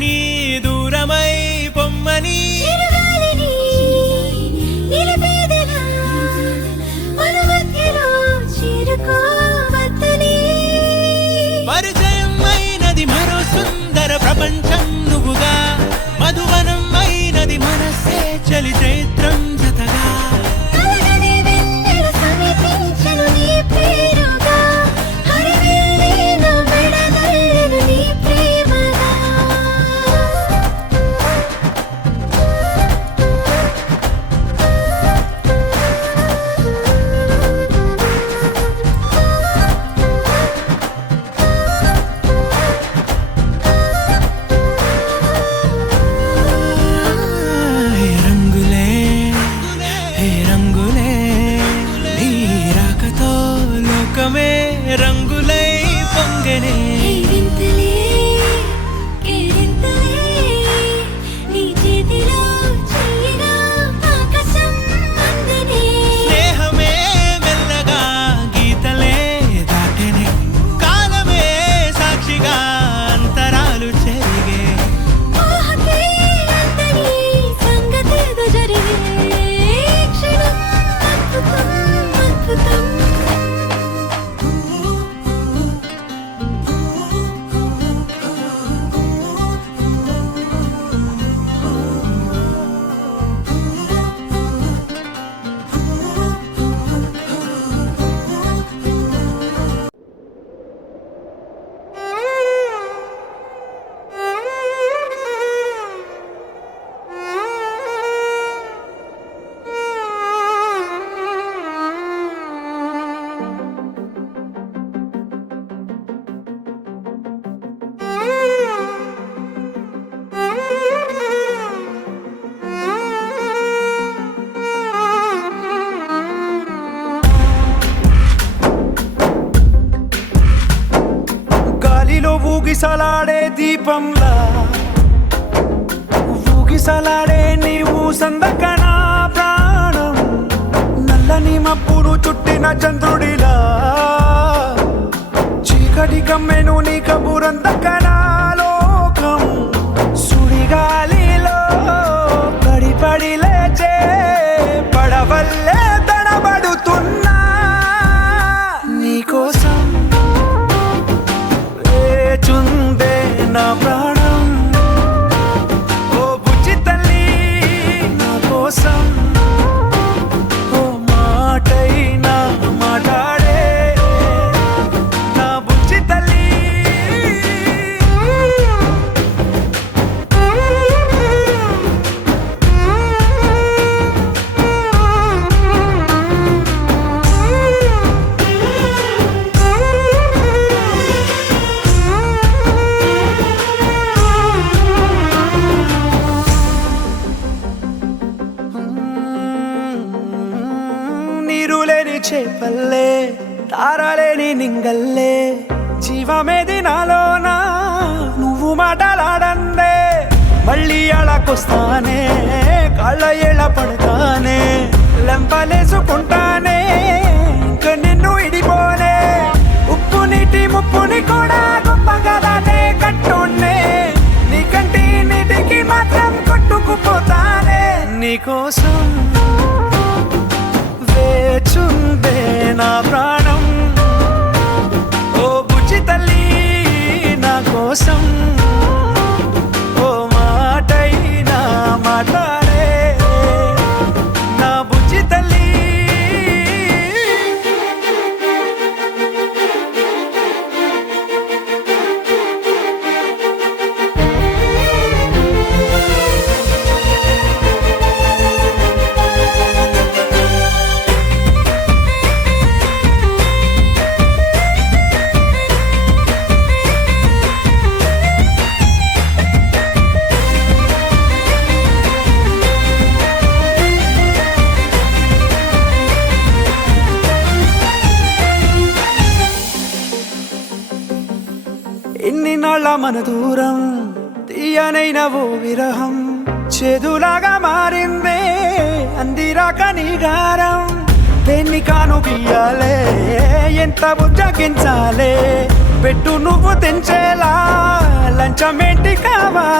రమ్మని దూరమై పొమ్మని పరిచయం అయినది మరో సుందర ప్రపంచం నువ్వుగా మధువనం అయినది మనసే చలి చైత్రం జతగా రంగులై పొంగనే స్నేహమే మెల్లగా గీతలే దాటనే కాలమే సాక్షిగా అంతరాలు చెరిగే ఊగిసలాడే దీపంలా ఊగిసలాడే నీవు సందకనా ప్రాణం నల్లని మబ్బును చుట్టిన చంద్రుడిలా చీకటి కమ్మెను నీ కబురందకనా లోకం సుడిగాలిలో పడిపడి లేచే పడవల్లే తడబడుతున్నా నీకోసం చుందే నా ప్రాణం ఓ బుజ్జి తల్లి నా కోసం ఓ మాటైనా మాట్లాడే నా బుజ్జి తల్లి నీరులేని చేపల్లే తారలేని నింగల్లే జీవమేది నాలోనా నువ్వు మాటలాడందే మళ్ళీ అళకొస్తానే కాళ్ళ ఏళ్ళ పడతానే లెంపలేసుకుంటానే ఇంక నిన్ను ఇడిపోనే ఉప్పు నీటి ముప్పుని కూడా గొప్పగా దాటే కట్టునే నీ కంటి నీటికి మాత్రం కొట్టుకుపోతానే నీకోసం చుందే నా ప్రాణం ఓ బుజ్జి తల్లి నా కోసం ఓ మాటైనా మాట్లాడే నా బుజ్జి తల్లి ఎన్ని నాళ్ళ మన దూరం తీయనైన ఓ విరహం చేదులాగా మారిందే అందిరాక నీగారం దేన్ని కాను బియ్యాలే ఎంత బుజ్జగించాలే పెట్టు నువ్వు తెంచేలా లంచమేంటి కావాలి